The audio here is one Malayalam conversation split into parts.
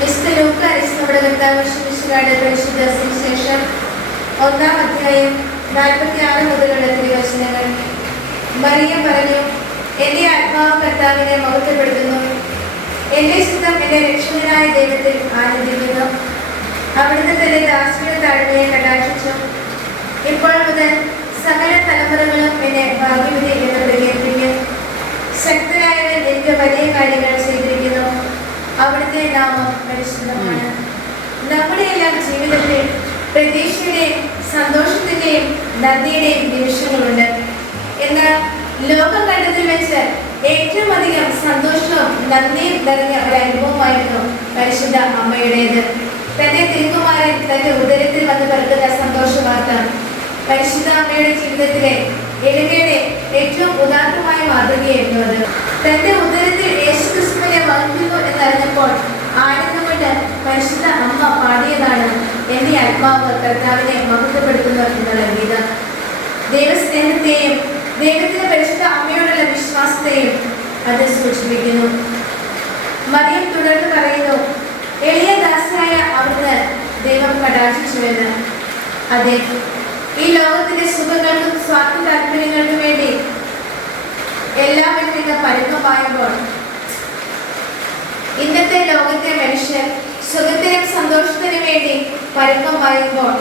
വിശുദ്ധ ലൂക്ക അരിച്ച് നമ്മുടെ കർത്താവ് വിശുദ്ധിശുകാരുടെ പരിശുദ്ധ ശേഷം ഒന്നാം അധ്യായം നാൽപ്പത്തി ആറ് മുതലുള്ള തിരുവചനങ്ങൾ. മറിയ പറഞ്ഞു എന്റെ ആത്മാവ് കർത്താവിനെ മഹത്വപ്പെടുത്തുന്നു. എന്റെ ചിത്തം എന്റെ രക്ഷകനായ ദൈവത്തിൽ ആനന്ദിക്കുന്നു. അവിടുന്ന് തന്റെ ദാസിയുടെ താഴ്മയെ കടാക്ഷിച്ചു. ഇപ്പോൾ മുതൽ സകല തലമുറകളും എന്നെ ഭാഗ്യവതി എന്ന് പ്രകീർത്തിക്കും ശക്തനായവൻ എനിക്ക് വലിയ കാര്യങ്ങൾ അവിടുത്തെ നാമം പരിശുദ്ധമാണ്. നമ്മുടെ എല്ലാം ജീവിതത്തിൽ പ്രതീക്ഷയുടെയും സന്തോഷത്തിന്റെയും നന്ദിയുടെയും നിമിഷങ്ങളുണ്ട്. എന്നാൽ ലോകം കണ്ടതിൽ വെച്ച് ഏറ്റവും അധികം സന്തോഷവും നന്ദിയും നിറഞ്ഞ ഒരു അനുഭവമായിരുന്നു പരിശുദ്ധ അമ്മയുടേത്. തന്റെ തിരുക്കുമാരൻ തന്റെ ഉദരത്തിൽ വന്ന് പിറക്കുന്ന സന്തോഷ വാർത്ത പരിശുദ്ധ അമ്മയുടെ ജീവിതത്തിലെ എളിമയുടെ ഏറ്റവും ഉദാത്തമായ മാതൃകയായിരുന്നു അത്. തന്റെ ഉദരത്തിൽ യേശു ആത്മാവ് കർത്താവിനെ മഹത്വപ്പെടുത്തുന്നതിനുള്ള ദൈവസ്നേഹത്തെയും ദൈവത്തിന്റെ പരിശുദ്ധ അമ്മയോടുള്ള വിശ്വാസത്തെയും അത് സൂചിപ്പിക്കുന്നു. മറിയം തുടർന്ന് പറയുന്നു എളിയ ദാസായ അവിടുന്ന് ദൈവം കടാക്ഷിച്ചുവെന്ന്. അതെ ഈ ലോകത്തിന്റെ സുഖങ്ങൾക്കും സ്വാർത്ഥ താല്പര്യങ്ങൾക്കും വേണ്ടി എല്ലാവരിൽ നിന്ന് പരുക്കമായുമ്പോൾ ഇന്നത്തെ ലോകത്തെ മനുഷ്യർ സുഖത്തിനും സന്തോഷത്തിനും വേണ്ടി പരുക്കം പറയുമ്പോൾ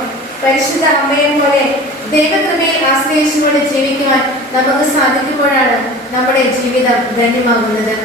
പരിശുദ്ധ അമ്മയെ പോലെ ദൈവകൃപയെ ആശ്രയിച്ചുകൊണ്ട് ജീവിക്കുവാൻ നമുക്ക് സാധിക്കുമ്പോഴാണ് നമ്മുടെ ജീവിതം ധന്യമാകുന്നത്